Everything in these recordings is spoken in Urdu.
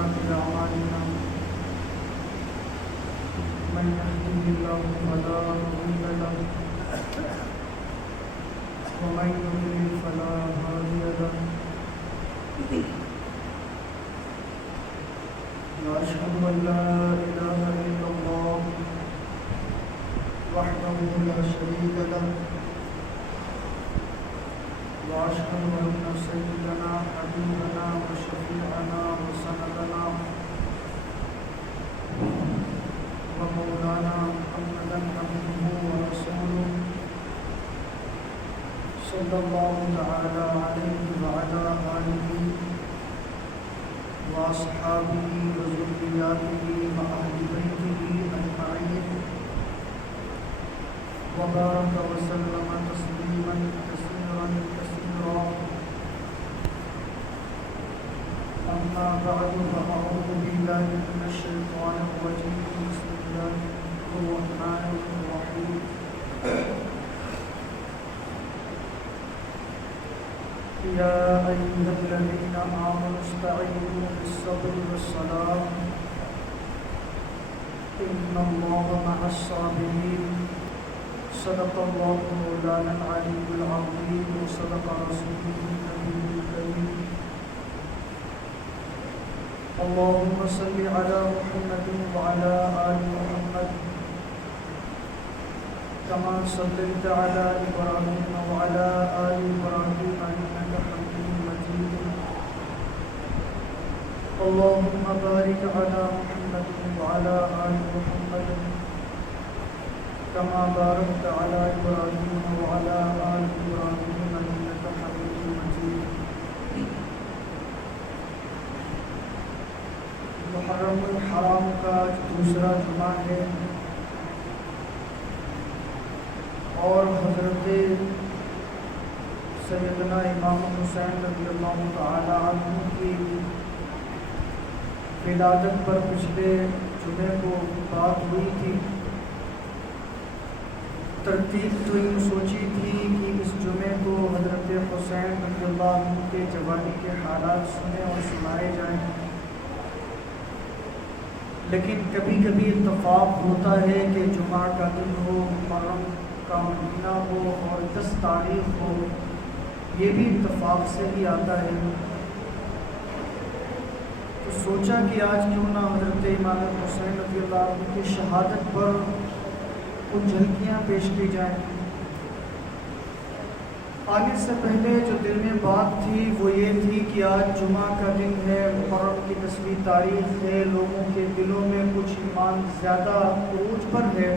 وسيئات أعمالنا من يهده الله فلا مضل له ومن يضلل فلا هادي له وأشهد أن لا إله إلا الله وحده لا شريك له وأشهد أن سيدنا حبيبنا وشفيعنا وسندنا ومولانا محمدا عبده ورسوله صلى الله تعالى عليه وعلى آله وأصحابه وذرياته وأهل بيته أجمعين وبارك وسلم تسليما كثيرا كثيرا أما بعد فأعوذ بالله من الشيطان الرجيم بسم الله الرحمن الرحيم يا أيها الذين آمنوا استعينوا بالصبر والصلاة إن الله مع الصابرين صدق الله مولانا العلي العظيم وصدق رسوله النبي الكريم اللهم صل على محمد وعلى آل محمد كما صليت على إبراهيم وعلى آل إبراهيم إنك حميد مجيد اللهم بارك على محمد وعلى آل محمد كما باركت على إبراهيم وعلى آل إبراهيم إنك حميد مجيد محرم الحرام کا دوسرا جمعہ ہے اور حضرت سیدنا امام حسین رضی اللہ تعالی عنہ کی ولادت پر پچھلے جمعے کو بات ہوئی تھی۔ ترتیب تو یوں سوچی تھی کہ اس جمعے کو حضرت حسین رضی اللہ عنہ کے جوانی کے حالات سنے اور سنائے جائیں، لیکن کبھی کبھی اتفاق ہوتا ہے کہ جمعہ کا دن ہو، محرم کا مہینہ ہو اور 10 تاریخ ہو، یہ بھی اتفاق سے ہی آتا ہے۔ تو سوچا کہ آج کیوں نہ حضرت امام حسین رضی اللہ عنہ کی شہادت پر کچھ جھلکیاں پیش کی جائیں۔ آنے سے پہلے جو دل میں بات تھی وہ یہ تھی کہ آج جمعہ کا دن ہے، محرم کی 10ویں تاریخ ہے، لوگوں کے دلوں میں کچھ ایمان زیادہ عروج پر ہے،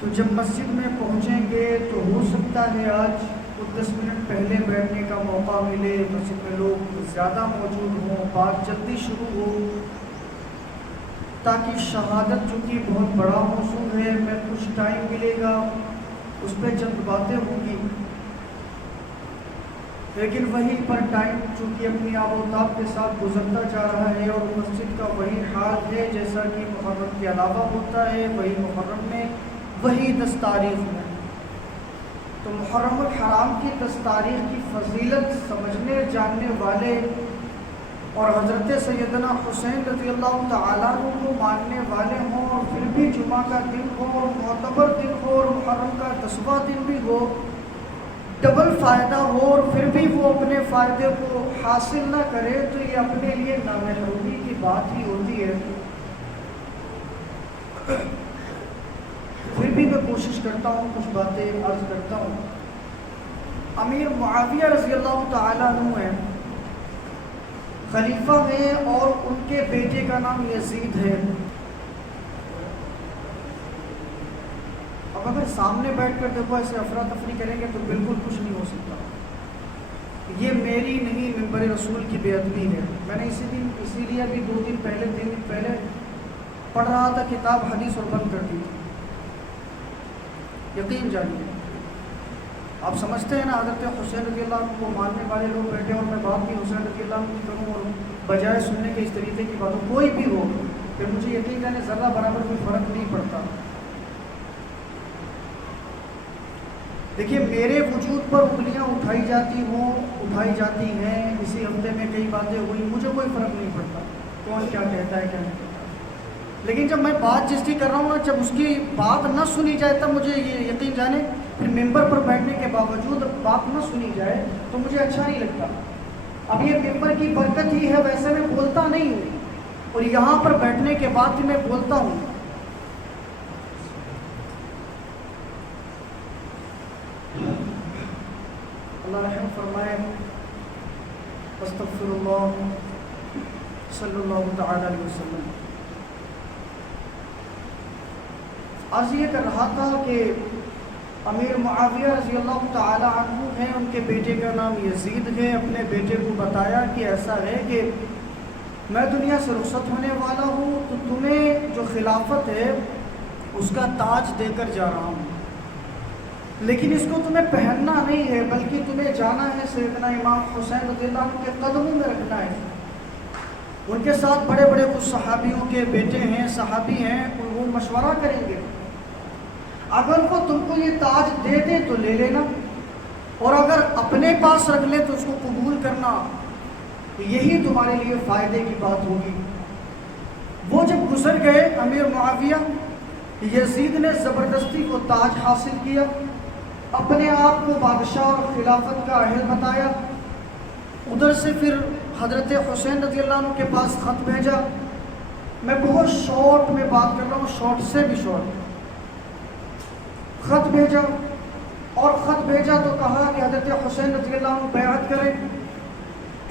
تو جب مسجد میں پہنچیں گے تو ہو سکتا ہے آج کچھ 10 منٹ پہلے بیٹھنے کا موقع ملے، مسجد میں لوگ زیادہ موجود ہوں، بات جلدی شروع ہو، تاکہ شہادت چونکہ بہت بڑا موضوع ہے، میں کچھ ٹائم ملے گا اس پہ چند باتیں ہوں گی، لیکن وہیں پر ٹائم چونکہ اپنی آب و تاب کے ساتھ گزرتا جا رہا ہے اور مسجد کا وہی حال ہے جیسا کہ محرم کے علاوہ ہوتا ہے، وہی محرم میں وہی 10 تاریخ میں۔ تو محرم الحرام کی 10 تاریخ کی فضیلت سمجھنے جاننے والے اور حضرت سیدنا حسین رضی اللہ تعالیٰ عنہ کو ماننے والے ہوں اور پھر بھی جمعہ کا دن ہو اور معتبر دن ہو اور محرم کا 10واں دن بھی ہو، ڈبل فائدہ ہو اور پھر بھی وہ اپنے فائدے کو حاصل نہ کرے تو یہ اپنے لیے نامحرومی کی بات ہی ہوتی ہے۔ پھر بھی میں کوشش کرتا ہوں، کچھ باتیں عرض کرتا ہوں۔ امیر معاویہ رضی اللہ تعالیٰ عنہ ہیں، خلیفہ ہیں اور ان کے بیٹے کا نام یزید ہے۔ اب اگر سامنے بیٹھ کر دیکھو ایسے افراتفری کریں گے تو بالکل کچھ نہیں ہو سکتا۔ یہ میری نہیں منبر رسول کی بے ادبی ہے۔ میں نے اسی لیے ابھی 2 دن پہلے پڑھ رہا تھا کتاب حدیث اور بند کر دی تھی۔ یقین جانیے، آپ سمجھتے ہیں نا حضرت حسین رضی اللہ عنہ کو ماننے والے لوگ بیٹھے اور میں بات بھی حسین رضی اللہ عنہ کی کروں اور بجائے سننے کے اس طریقے کی باتوں کوئی بھی ہو، پھر مجھے یقین جانے ذرہ برابر کوئی فرق نہیں پڑتا۔ دیکھیے میرے وجود پر انگلیاں اٹھائی جاتی ہیں، اسی ہفتے میں کئی باتیں ہوئی، مجھے کوئی فرق نہیں پڑتا کون کیا کہتا ہے کیا نہیں کہتا، لیکن جب میں بات جس کی کر رہا ہوں نا، جب اس کی بات نہ سنی جائے تب مجھے یہ یقین جانے، پھر ممبر پر بیٹھنے کے باوجود بات نہ سنی جائے تو مجھے اچھا نہیں لگتا۔ اب یہ ممبر کی برکت ہی ہے، ویسے میں بولتا نہیں ہوں، اور یہاں پر بیٹھنے کے بعد بھی میں بولتا ہوں۔ اللہ رحم فرمائے، استغفر اللہ صلی اللہ تعالی علیہ وسلم۔ عرض یہ کر رہا تھا کہ امیر معاویہ رضی اللہ تعالی عنہ ہیں، ان کے بیٹے کا نام یزید ہے، اپنے بیٹے کو بتایا کہ ایسا ہے کہ میں دنیا سے رخصت ہونے والا ہوں، تو تمہیں جو خلافت ہے اس کا تاج دے کر جا رہا ہوں، لیکن اس کو تمہیں پہننا نہیں ہے، بلکہ تمہیں جانا ہے سیدنا امام حسین رضی اللہ عنہ کے قدموں میں رکھنا ہے۔ ان کے ساتھ بڑے بڑے کچھ صحابیوں کے بیٹے ہیں، صحابی ہیں، وہ مشورہ کریں گے، اگر وہ تم کو یہ تاج دے دے تو لے لینا، اور اگر اپنے پاس رکھ لے تو اس کو قبول کرنا، یہی تمہارے لیے فائدے کی بات ہوگی۔ وہ جب گزر گئے امیر معاویہ، یزید نے زبردستی کو تاج حاصل کیا، اپنے آپ کو بادشاہ اور خلافت کا اہل بتایا۔ ادھر سے پھر حضرت حسین رضی اللہ عنہ کے پاس خط بھیجا، میں بہت شارٹ میں بات کر رہا ہوں، شارٹ سے بھی شارٹ، خط بھیجا، اور خط بھیجا تو کہا کہ حضرت حسین رضی اللہ عنہ بیعت کریں،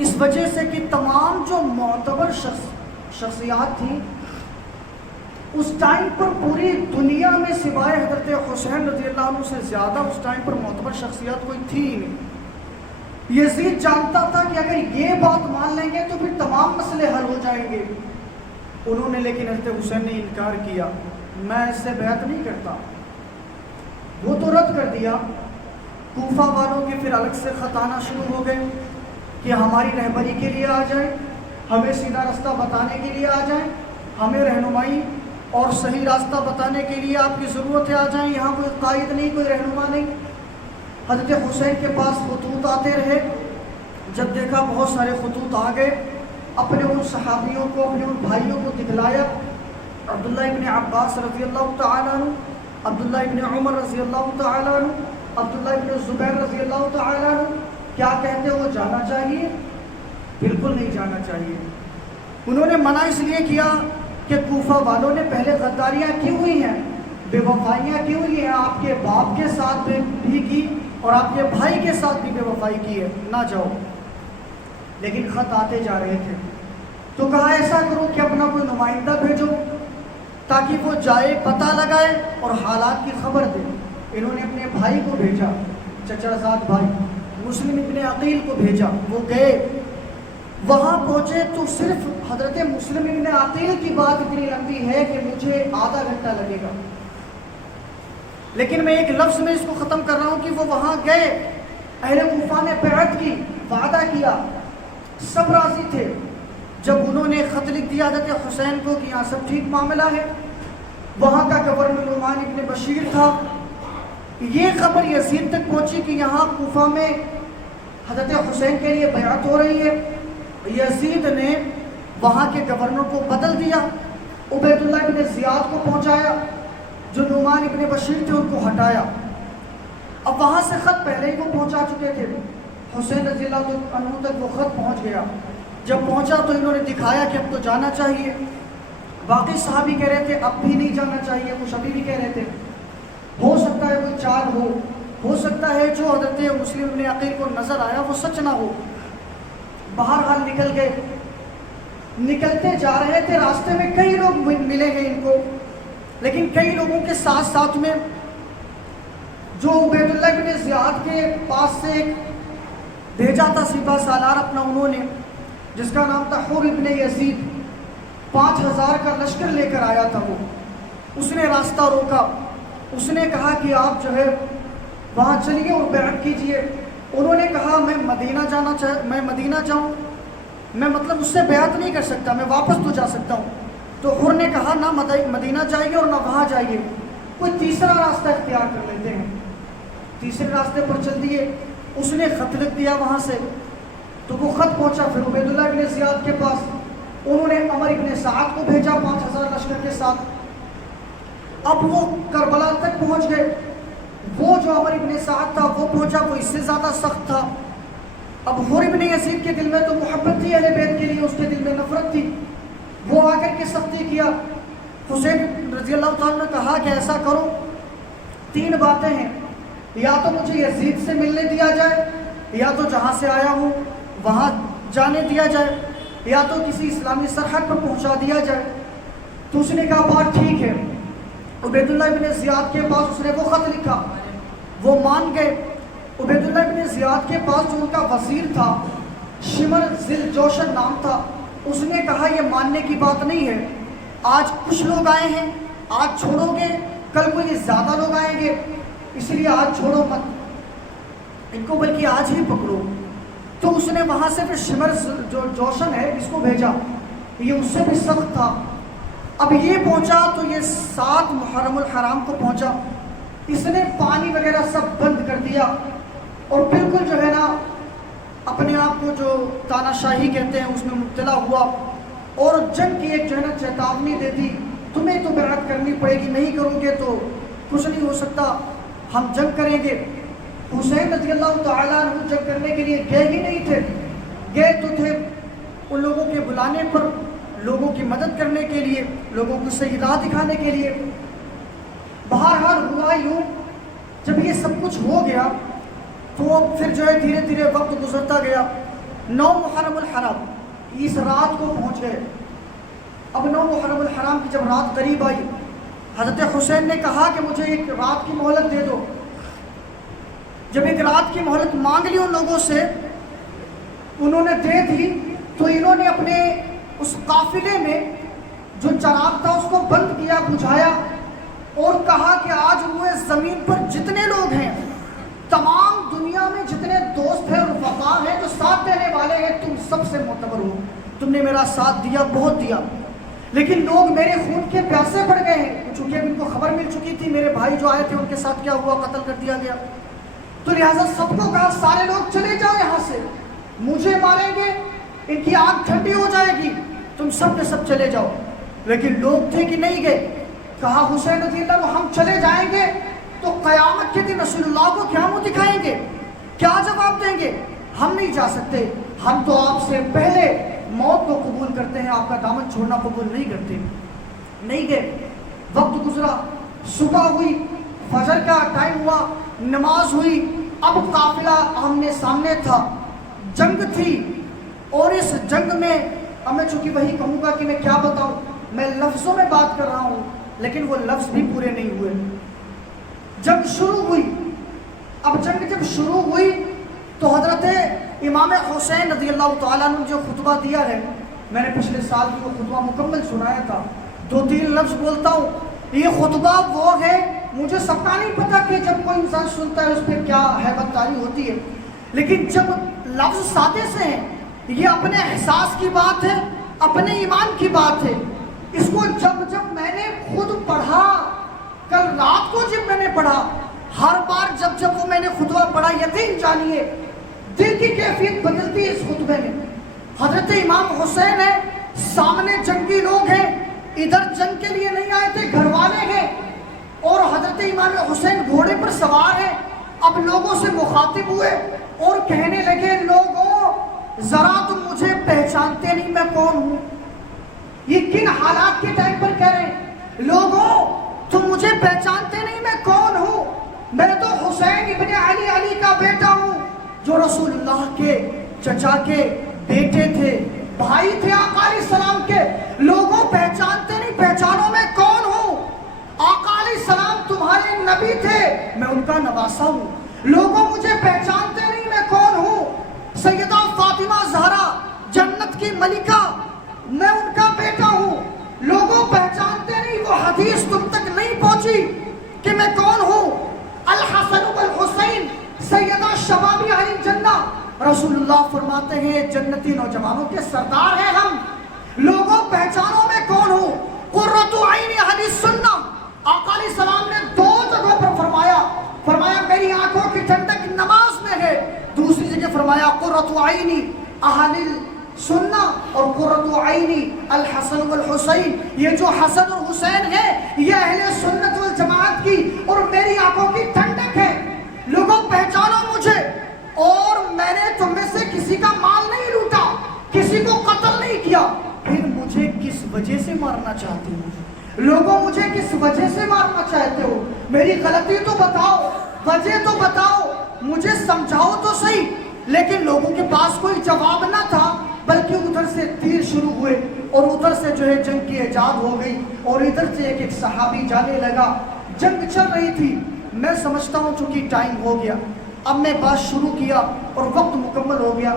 اس وجہ سے کہ تمام جو معتبر شخصیات تھیں اس ٹائم پر پوری دنیا میں سوائے حضرت حسین رضی اللہ عنہ سے زیادہ اس ٹائم پر معتبر شخصیات کوئی تھی ہی نہیں۔ یزید جانتا تھا کہ اگر یہ بات مان لیں گے تو پھر تمام مسئلے حل ہو جائیں گے، انہوں نے لیکن حضرت حسین نے انکار کیا، میں اس سے بیعت نہیں کرتا، وہ تو رد کر دیا۔ کوفہ والوں کے پھر الگ سے خط آنا شروع ہو گئے کہ ہماری رہبری کے لیے آ جائیں، ہمیں سیدھا راستہ بتانے کے لیے آ جائیں، ہمیں رہنمائی اور صحیح راستہ بتانے کے لیے آپ کی ضرورت ہے، آ جائیں، یہاں کوئی قائد نہیں، کوئی رہنما نہیں۔ حضرت حسین کے پاس خطوط آتے رہے، جب دیکھا بہت سارے خطوط آ گئے، اپنے ان صحابیوں کو، اپنے ان بھائیوں کو دکھلایا، عبداللہ ابن عباس رضی اللہ تعالیٰ عنہ، عبداللہ ابن عمر رضی اللہ تعالیٰ عنہ، عبداللہ ابن زبیر رضی اللہ تعالیٰ عنہ، کیا کہتے ہو، جانا چاہیے؟ بالکل نہیں جانا چاہیے۔ انہوں نے منع اس لیے کیا کہ کوفہ والوں نے پہلے غداریاں کی ہوئی ہیں، بے وفائیاں کی ہوئی ہیں، آپ کے باپ کے ساتھ بھی کی اور آپ کے بھائی کے ساتھ بھی بے وفائی کی ہے، نہ جاؤ۔ لیکن خط آتے جا رہے تھے تو کہا ایسا کرو کہ اپنا کوئی نمائندہ بھیجو تاکہ وہ جائے، پتہ لگائے اور حالات کی خبر دے۔ انہوں نے اپنے بھائی کو بھیجا، چچا زاد بھائی مسلم ابن عقیل کو بھیجا، وہ گئے، وہاں پہنچے تو صرف حضرت مسلم ابن عقیل کی بات اتنی لمبی ہے کہ مجھے آدھا گھنٹہ لگے گا، لیکن میں ایک لفظ میں اس کو ختم کر رہا ہوں کہ وہ وہاں گئے، اہل کوفہ نے بیعت کی، وعدہ کیا، سب راضی تھے۔ جب انہوں نے خط لکھ دیا حضرت حسین کو کہ یہاں سب ٹھیک معاملہ ہے، وہاں کا گورنر نعمان ابن بشیر تھا، یہ خبر یزید تک پہنچی کہ یہاں کوفہ میں حضرت حسین کے لیے بیعت ہو رہی ہے۔ یزید نے وہاں کے گورنر کو بدل دیا، عبید اللہ ابن زیاد کو پہنچایا، جو نعمان ابن بشیر تھے ان کو ہٹایا۔ اب وہاں سے خط پہلے ہی وہ پہنچا چکے تھے، حسین رضی اللہ عنہ تک وہ خط پہنچ گیا۔ جب پہنچا تو انہوں نے دکھایا کہ اب تو جانا چاہیے، باقی صحابی کہہ رہے تھے اب بھی نہیں جانا چاہیے، کچھ ابھی بھی کہہ رہے تھے ہو سکتا ہے کوئی چال ہو سکتا ہے جو حضرت مسلم ابن عقیل کو نظر آیا وہ سچ نہ ہو۔ بہرحال نکل گئے، نکلتے جا رہے تھے، راستے میں کئی لوگ ملے گئے ان کو، لیکن کئی لوگوں کے ساتھ ساتھ میں جو عبید اللہ ابن زیاد کے پاس سے ایک بھیجا تھا سپاہ سالار اپنا انہوں نے، جس کا نام تھا حر ابن یزید، 5000 کا لشکر لے کر آیا تھا وہ، اس نے راستہ روکا، اس نے کہا کہ آپ جو ہے وہاں چلیے اور بیعت کیجئے۔ انہوں نے کہا میں مدینہ جاؤں، میں مطلب اس سے بیعت نہیں کر سکتا، میں واپس تو جا سکتا ہوں۔ تو حر نے کہا نہ مدینہ جائیے اور نہ وہاں جائیے، کوئی تیسرا راستہ اختیار کر لیتے ہیں۔ تیسرے راستے پر چل دیے. اس نے خط لکھ دیا وہاں سے, تو وہ خط پہنچا پھر عبیداللہ ابن زیاد کے پاس. انہوں نے عمر ابن سعد کو بھیجا 5000 لشکر کے ساتھ. اب وہ کربلا تک پہنچ گئے. وہ جو عمر ابن سعد تھا وہ پہنچا, وہ اس سے زیادہ سخت تھا. اب حر ابن یزید کے دل میں تو محبت تھی اہل بیت کے لیے, اس کے دل میں نفرت تھی. وہ آ کر کے سختی کیا. حسین رضی اللہ تعالیٰ نے کہا کہ ایسا کرو, 3 باتیں ہیں, یا تو مجھے یزید سے ملنے دیا جائے, یا تو جہاں سے آیا ہوں وہاں جانے دیا جائے, یا تو کسی اسلامی سرحد پر پہنچا دیا جائے. تو اس نے کہا بات ٹھیک ہے. عبیداللہ ابن زیاد کے پاس اس نے وہ خط لکھا, وہ مان گئے. عبیداللہ ابن زیاد کے پاس جو ان کا وزیر تھا, شمر ذل جوشن نام تھا, اس نے کہا یہ ماننے کی بات نہیں ہے, آج کچھ لوگ آئے ہیں, آج چھوڑو گے کل کو یہ زیادہ لوگ آئیں گے, اس لیے آج چھوڑو مت ان کو, بلکہ آج ہی پکڑو. تو اس نے وہاں سے پھر شمر جو جوشن ہے اس کو بھیجا, یہ اس سے بھی سخت تھا. اب یہ پہنچا تو یہ 7 محرم الحرام کو پہنچا. اس نے پانی وغیرہ سب بند کر دیا, اور بالکل جو ہے نا اپنے آپ کو جو تانا شاہی کہتے ہیں اس میں مبتلا ہوا, اور جنگ کی ایک جو ہے نا چیتاونی دے دی, تمہیں تو بیعت کرنی پڑے گی, نہیں کرو گے تو کچھ نہیں ہو سکتا, ہم جنگ کریں گے. حسین رضی اللہ تعالیٰ عنہ جنگ کرنے کے لیے گئے ہی نہیں تھے, گئے تو تھے ان لوگوں کے بلانے پر, لوگوں کی مدد کرنے کے لیے, لوگوں کو صحیح راہ دکھانے کے لیے. بہرحال ہوا یوں, جب یہ سب کچھ ہو گیا تو پھر جو ہے دھیرے دھیرے وقت گزرتا گیا. 9 محرم الحرام اس رات کو پہنچ گئے. اب 9 محرم الحرام کی جب رات قریب آئی, حضرت حسین نے کہا کہ مجھے ایک رات کی مہلت دے دو. جب ایک رات کی مہلت مانگ لی ان لوگوں سے, انہوں نے دے دی, تو انہوں نے اپنے اس قافلے میں جو چراغ تھا اس کو بند کیا, بجھایا, اور کہا کہ آج روئے زمین پر جتنے لوگ ہیں, تمام دنیا میں جتنے دوست ہیں اور وفا ہیں جو ساتھ دینے والے ہیں, تم سب سے معتبر ہو, تم نے میرا ساتھ دیا, بہت دیا, لیکن لوگ میرے خون کے پیاسے پڑ گئے ہیں. چونکہ ان کو خبر مل چکی تھی میرے بھائی جو آئے تھے ان کے ساتھ کیا ہوا, قتل کر دیا گیا. تو لہٰذا سب کو کہا سارے لوگ چلے جاؤ یہاں سے, مجھے ماریں گے, ان کی آنکھ ٹھنڈی ہو جائے گی, تم سب کے سب چلے جاؤ. لیکن لوگ تھے کہ نہیں گئے. کہا حسین رضی اللہ عنہ ہم چلے جائیں گے تو قیامت کے دن رسول اللہ کو کیا منہ دکھائیں گے, کیا جواب دیں گے, ہم نہیں جا سکتے, ہم تو آپ سے پہلے موت کو قبول کرتے ہیں, آپ کا دامن چھوڑنا قبول نہیں کرتے. نہیں گئے. وقت گزرا, صبح ہوئی, فجر کا ٹائم ہوا, نماز ہوئی. اب قافلہ آمنے سامنے تھا, جنگ تھی, اور اس جنگ میں اب میں چونکہ وہی کہوں گا کہ میں کیا بتاؤں, میں لفظوں میں بات کر رہا ہوں لیکن وہ لفظ بھی پورے نہیں ہوئے. جنگ شروع ہوئی. اب جنگ جب شروع ہوئی تو حضرت امام حسین رضی اللہ تعالیٰ عنہ جو خطبہ دیا ہے, میں نے پچھلے سال بھی وہ خطبہ مکمل سنایا تھا, 2-3 لفظ بولتا ہوں. یہ خطبہ وہ ہے, مجھے سب کا نہیں پتا کہ جب کوئی انسان سنتا ہے اس پہ کیا ہیبت طاری ہوتی ہے, لیکن جب لفظ سادے سے ہیں, یہ اپنے احساس کی بات ہے, اپنے ایمان کی بات ہے. اس کو جب میں نے خود پڑھا, کل رات کو جب میں نے پڑھا, ہر بار جب وہ میں نے خطبہ پڑھا, یقین جانیے دل کی کیفیت بدلتی ہے اس خطبے میں. حضرت امام حسین ہے, سامنے جنگی لوگ ہیں, ادھر جنگ کے لیے نہیں آئے تھے, گھر والے ہیں, اور حضرت امام حسین گھوڑے پر سوار ہیں. اب لوگوں سے مخاطب ہوئے اور کہنے لگے, لوگوں ذرا تم مجھے پہچانتے نہیں میں کون ہوں. یہ کن حالات کے ٹائم پر کہہ رہے ہیں, لوگوں تم مجھے پہچانتے نہیں میں کون ہوں, میں تو حسین ابن علی کا بیٹا ہوں, جو رسول اللہ کے چچا کے بیٹے تھے, بھائی تھے آقا علیہ السلام کے. لوگوں پہچانتے نہیں, پہچانو میں کون ہوں. آقا علیہ السلام تمہارے نبی تھے, میں ان کا نواسا ہوں. لوگوں مجھے پہچانتے نہیں میں کون ہوں. سیدہ فاطمہ زہرا جنت کی ملکہ, میں ان کا بیٹا ہوں. لوگوں پہچانتے نہیں, وہ حدیث تم تک نہیں پہنچی کہ میں کون ہوں. الحسن والحسین سیدہ شباب اہل جنہ, رسول اللہ فرماتے ہیں جنتی نوجوانوں کے سردار ہیں ہم. لوگوں پہچانوں میں کون ہوں. قرۃ عین اہل سنہ, آقا علیہ السلام نے 2 جگہوں پر فرمایا, فرمایا میری آنکھوں کی ٹھنڈک نماز میں ہے. دوسری جگہ فرمایا قرۃ عینی اہل سنہ اور قرۃ عینی الحسن والحسین. یہ جو حسن اور حسین ہے یہ اہل سنت والجماعت کی اور میری آنکھوں کی ٹھنڈک ہے. لوگوں پہچانو مجھے، اور میں نے تم میں سے کسی کا مال نہیں لوٹا، کسی کو قتل نہیں کیا. پھر مجھے کس وجہ سے مارنا چاہتے ہو؟ لوگوں مجھے کس وجہ سے مارنا چاہتے ہو؟ میری غلطی تو بتاؤ، وجہ تو بتاؤ، مجھے سمجھاؤ تو صحیح. لیکن لوگوں کے پاس کوئی جواب نہ تھا، بلکہ ادھر سے تیر شروع ہوئے اور ادھر سے جو ہے جنگ کی ایجاد ہو گئی اور ادھر سے ایک صحابی جانے لگا. جنگ چل رہی تھی. میں سمجھتا ہوں چونکہ ٹائم ہو گیا، اب میں بات شروع کیا اور وقت مکمل ہو گیا.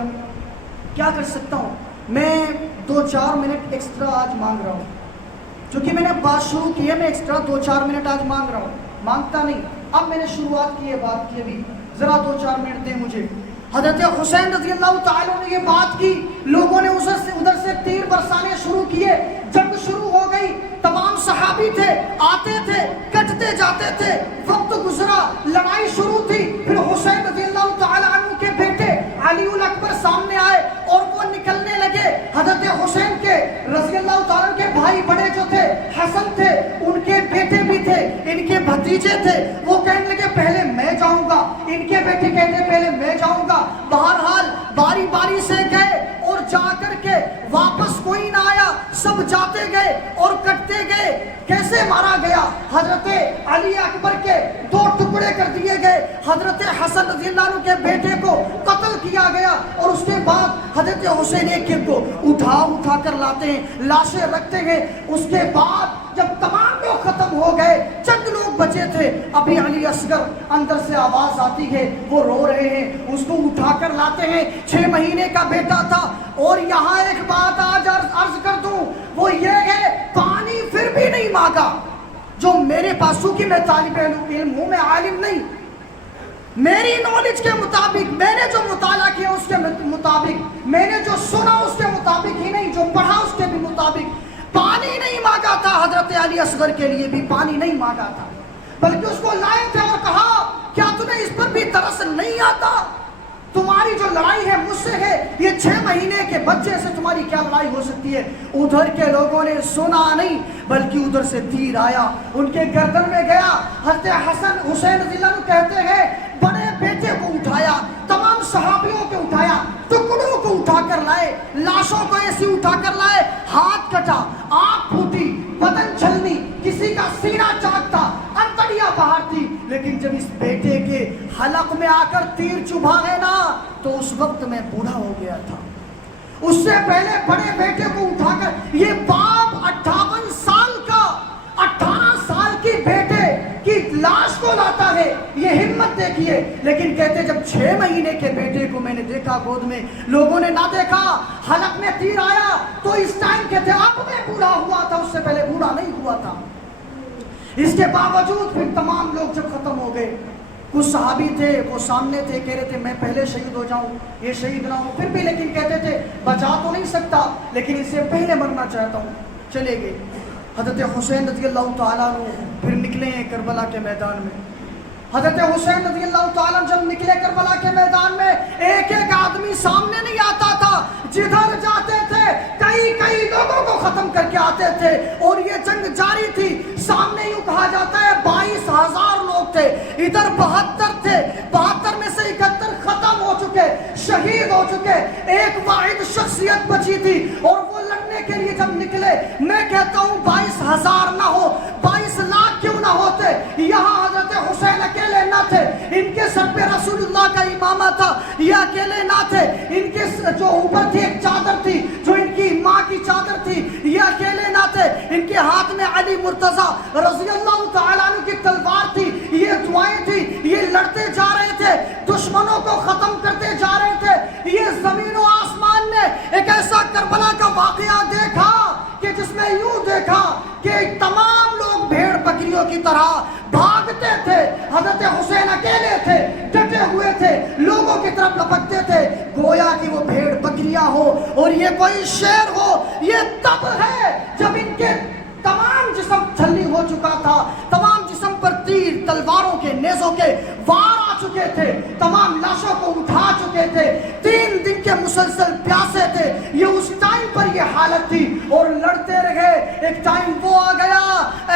کیا کر سکتا ہوں؟ میں 2-4 منٹ ایکسٹرا آج مانگ رہا ہوں. چونکہ میں نے بات شروع کی ہے، میں ایکسٹرا 2-4 منٹ آج مانگ رہا ہوں. مانگتا نہیں، اب میں نے شروعات کی ہے بات کی، ابھی ذرا 2-4 منٹ دیں مجھے. حضرت حسین رضی اللہ تعالیٰ نے یہ بات کی، لوگوں نے ادھر سے تیر برسانے شروع کیے. جنگ شروع ہو گئی. تمام صحابی تھے، آتے تھے، کٹتے جاتے تھے. وقت گزرا، لڑائی شروع تھی. پھر حسین رضی اللہ تعالیٰ عنہ کے بیٹے علی الاکبر سامنے آئے اور وہ نکلنے لگے. حضرت حسین کے رضی اللہ تعالیٰ کے بھائی بڑے جو تھے حسن تھے، ان کے بیٹے بھی تھے، ان کے بھتیجے تھے. وہ کہنے لگے پہلے میں جاؤں گا، ان کے بیٹے کہتے پہلے میں جاؤں گا. بہرحال باری باری سے گئے اور جا کر کے واپس کوئی نہ آیا. سب جاتے گئے اور کٹتے گئے. کیسے مارا گیا؟ حضرت علی اکبر کے 2 ٹکڑے کر دیے گئے. حضرت حسن رضی اللہ عنہ کے بیٹے کو قتل کیا گیا. اور اس کے بعد حضرت حسین ایک ایک کو اٹھا کر لاتے ہیں، لاشیں رکھتے ہیں. اس کے بعد جب تمام لوگ ختم ہو گئے، چند لوگ بچے تھے. ابھی علی اصغر اندر سے آواز آتی ہے، وہ رو رہے ہیں. اس کو اٹھا کر لاتے ہیں. 6 مہینے کا بیٹا تھا. اور یہاں ایک بات آج عرض کر دوں، وہ یہ ہے پانی پھر بھی نہیں مانگا. جو میرے پاس، چونکہ میں طالب علم ہوں، میں عالم نہیں، میری نالج کے مطابق، میں نے جو مطالعہ کیا اس کے مطابق، میں نے جو سنا اس کے مطابق ہی نہیں، جو پڑھا اس کے بھی مطابق، پانی نہیں مانگا تھا. حضرت علی اصغر کے لیے بھی پانی نہیں مانگا تھا، بلکہ اس کو لائے تھے اور کہا کیا تمہیں اس پر بھی ترس نہیں آتا؟ تمہاری جو لڑائی ہے مجھ سے ہے، یہ 6 مہینے کے بچے سے تمہاری کیا لڑائی ہو سکتی ہے؟ ادھر کے لوگوں نے سنا نہیں، بلکہ ادھر سے تیر آیا، ان کے گردن میں گیا. حضرت حسن حسین رضی اللہ عنہ کہتے ہیں بڑے بیٹے کو اٹھایا، تمام صحابیوں کو اٹھایا، ٹکڑوں کو اٹھا کر لائے، لاشوں کو ایسی اٹھا کر لائے. ہاتھ کٹا، آنکھ پھوٹی، بدن چھلنی، کسی کا سینہ چاکتا، انتڑیاں باہر تھی. لیکن جب اس بیٹے کے حلق میں آ کر تیر چبھا گئے نا، تو اس وقت میں بوڑھا ہو گیا تھا. اس سے پہلے بڑے بیٹے کو اٹھا کر یہ باپ 58 سال کا 18 سال کی بیٹے کی لاش کو لاتا ہے. یہ ہمت دیکھیے. لیکن کہتے جب 6 مہینے کے بیٹے کو میں نے دیکھا گود میں، لوگوں نے نہ دیکھا، حلق میں تیر آیا تو اس ٹائم کہتے اب میں بوڑھا ہوا تھا، اس سے پہلے بوڑھا نہیں ہوا تھا. اس کے باوجود پھر تمام لوگ جب ختم ہو گئے، کچھ صحابی تھے وہ سامنے تھے، کہہ رہے تھے میں پہلے شہید ہو جاؤں، یہ شہید نہ ہو. پھر بھی لیکن کہتے تھے بچا تو نہیں سکتا، لیکن اس سے پہلے مرنا چاہتا ہوں. چلے گئے. حضرت حسین رضی اللہ تعالیٰ عنہ پھر نکلے ہیں کربلا کے میدان میں. حضرت حسین رضی اللہ تعالیٰ جب نکلے کربلا کے میدان میں، ایک ایک آدمی سامنے نہیں آتا تھا. جدھر جاتے تھے کئی لوگوں کو ختم کر کے آتے تھے. اور یہ جنگ جاری تھی. سامنے یوں کہا جاتا ہے 22,000 لوگ تھے، ادھر 72 تھے. 72 میں سے 71 ختم ہو چکے، شہید ہو چکے. ایک واحد شخصیت بچی تھی اور وہ لڑنے کے لیے جب نکلے، میں کہتا ہوں 22,000 نہ ہو، 22 لاکھ کیوں نہ ہوتے. یہاں حضرت حسین اکیلے نہ تھے، ان کے سر پہ رسول اللہ کا امامہ تھا. یہ اکیلے نہ تھے، ان کے جو اوپر تھی ایک چادر تھی جو ان کی ماں کی چادر تھی. یہ اکیلے نہ تھے، ان کے ہاتھ میں علی مرتضیٰ رضی اللہ تعالیٰ عنہ کی تلوار تھی. یہ دعائیں تھی. یہ لڑتے جا رہے تھے، دشمنوں کو ختم کرتے جا رہے تھے. یہ زمین و آسمان نے ایک ایسا کربلا کا واقعہ دیکھا کہ جس میں یوں دیکھا کہ تمام لوگ بھیڑ بکریوں کی طرح بھاگتے تھے. حضرت حسین اکیلے تھے، ڈٹے ہوئے تھے، لوگوں کی طرف لپکتے تھے گویا کہ وہ بھیڑ بکریاں ہو اور یہ کوئی شیر ہو. یہ تب ہے جب ان کے تمام جسم چھلنی ہو چکا تھا، تمام جسم پر تیر تلواروں کے نیزوں کے وار آ چکے تھے، تمام لاشوں کو اٹھا چکے تھے، 3 دن کے مسلسل پیاسے تھے، یہ اس ٹائم پر یہ حالت تھی اور لڑتے رہے۔ ایک ٹائم وہ آ گیا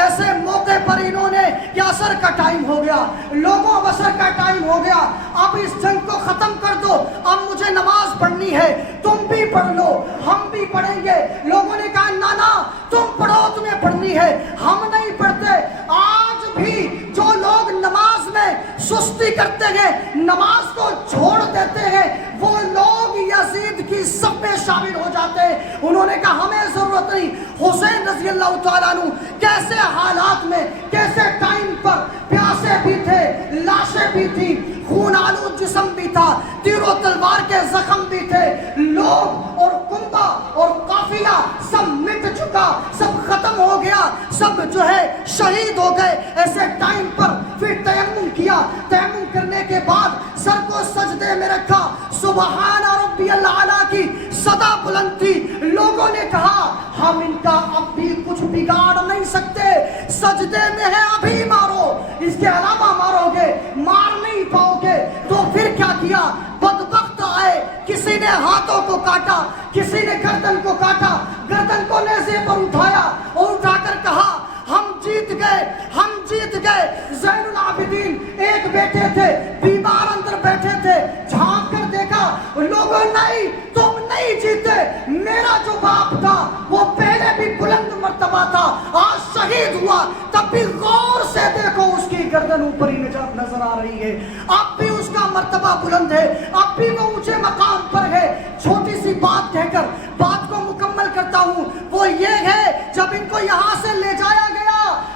ایسے موقع پر انہوں نے کہ عصر کا ٹائم ہو گیا، لوگوں اب عصر کا ٹائم ہو گیا، اب اس جنگ کو ختم کر دو، اب مجھے نماز پڑھنی ہے، تم بھی پڑھ لو ہم بھی پڑھیں گے۔ لوگوں نے کہا نانا تم پڑھو، تمہیں پڑھنی ہے، ہم نہیں پڑھتے۔ آج بھی جو لوگ نماز میں سستی کرتے ہیں، نماز کو چھوڑ دیتے ہیں، وہ لوگ یزید کی صف میں شامل ہو جاتے ہیں۔ انہوں نے کہا ہمیں ضرورت نہیں۔ حسین رضی اللہ تعالیٰ عنہ کیسے حالات میں، کیسے ٹائم پر، پیاسے بھی تھے، لاشیں بھی تھی، خون آلود جسم بھی تھا، تیر و تلوار کے زخم بھی تھے، لوگ اور کنبہ اور قافلہ سب مٹ چکا، سب ختم ہو گیا، سب جو ہے شہید ہو گئے۔ ایسے ٹائم پر پھر تیمم کیا، تیمم کرنے کے بعد سر کو سجدے میں رکھا، سبحان ربی الاعلیٰ کی صدا بلند تھی۔ لوگوں نے کہا ہم ان کا اب بھی کچھ بگاڑ نہیں سکتے، سجدے میں ہے ابھی مارو، اس کے علاوہ مارو گے مار نہیں پاؤ گے۔ تو پھر کیا کیا؟ بدبخت آئے، کسی نے ہاتھوں کو کاٹا، کسی نے گردن کو کاٹا، گردن کو نیزے پر اٹھایا اور اٹھا کر کہا ہم جیت گئے، ہم جیت گئے۔ زین العابدین ایک بیٹے تھے، بیمار اندر بیٹھے تھے، جھانک کر دیکھا، لوگوں نہیں تم نہیں جیتے، میرا جو باپ تھا وہ پہلے بھی بلند مرتبہ تھا، آج شہید ہوا، تب بھی غور سے دیکھو اس کی گردن اوپر ہی نظر آ رہی ہے، اب بھی اس کا مرتبہ بلند ہے، اب بھی وہ اونچے مقام پر ہے۔ چھوٹی سی بات کہہ کر بات کو مکمل کرتا ہوں، وہ یہ ہے جب ان کو یہاں سے لے جایا گیا،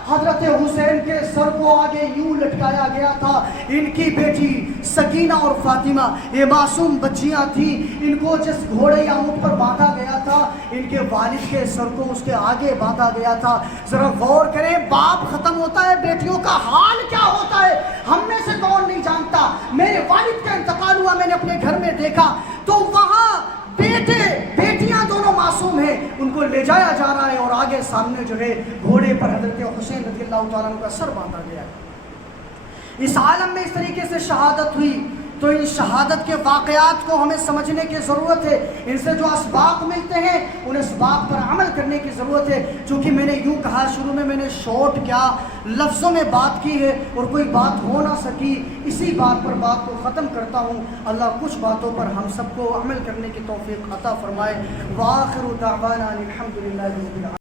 حضرت حسین کے سر کو آگے یوں لٹکایا گیا تھا، ان کی بیٹی سکینہ اور فاطمہ یہ معصوم بچیاں تھیں، ان کو جس گھوڑے یا اونٹ پر باندھا گیا تھا ان کے والد کے سر کو اس کے آگے باندھا گیا تھا۔ ذرا غور کریں، باپ ختم ہوتا ہے، بیٹیوں کا حال کیا ہوتا ہے ہم میں سے کون نہیں جانتا۔ میرے والد کا انتقال ہوا، میں نے اپنے گھر میں دیکھا تو وہاں بیٹے بیٹیاں دونوں معصوم ہیں، ان کو لے جایا جا رہا ہے اور آگے سامنے جو ہے گھوڑے پر حضرت حسین رضی اللہ تعالیٰ عنہ کا سر باندھا گیا ہے۔ اس عالم میں اس طریقے سے شہادت ہوئی تو ان شہادت کے واقعات کو ہمیں سمجھنے کی ضرورت ہے، ان سے جو اسباق ملتے ہیں ان اسباق پر عمل کرنے کی ضرورت ہے۔ چونکہ میں نے یوں کہا، شروع میں نے شارٹ کیا لفظوں میں بات کی ہے اور کوئی بات ہو نہ سکی، اسی بات پر بات کو ختم کرتا ہوں۔ اللہ کچھ باتوں پر ہم سب کو عمل کرنے کی توفیق عطا فرمائے۔ وآخر دعوانا الحمدللہ رب العالمین۔